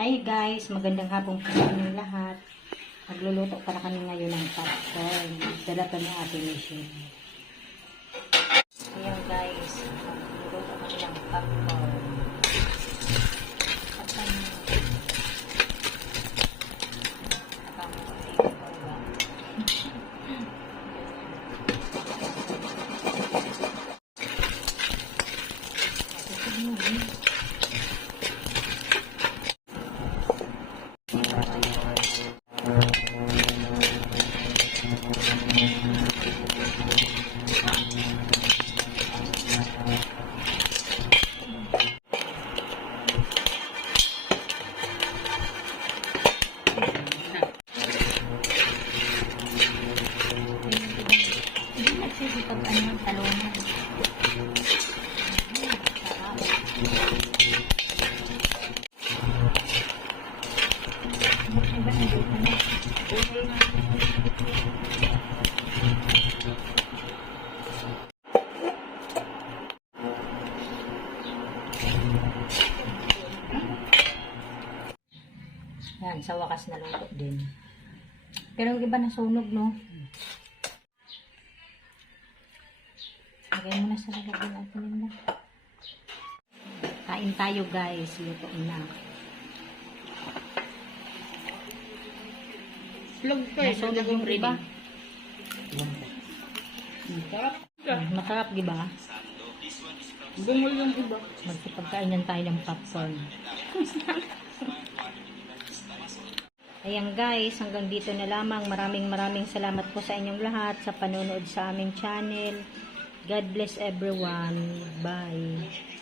Hi guys, magandang hapon po sa inyong lahat. Magluluto pala kami ngayon ng popcorn. Dala pa ng ating machine. Ayan guys, magluluto kami ng popcorn. Yan, sa wakas na luto din. Pero yung iba nasunog, no? Lagay mo na sa lalagyan natin na. Kain tayo guys, luto na. Nasunog yung iba. Masarap, di ba? Bumul yung iba. Magsipagkainan tayo ng popcorn. Ayan guys, hanggang dito na lamang. Maraming salamat po sa inyong lahat sa panonood sa aming channel. God bless everyone. Bye.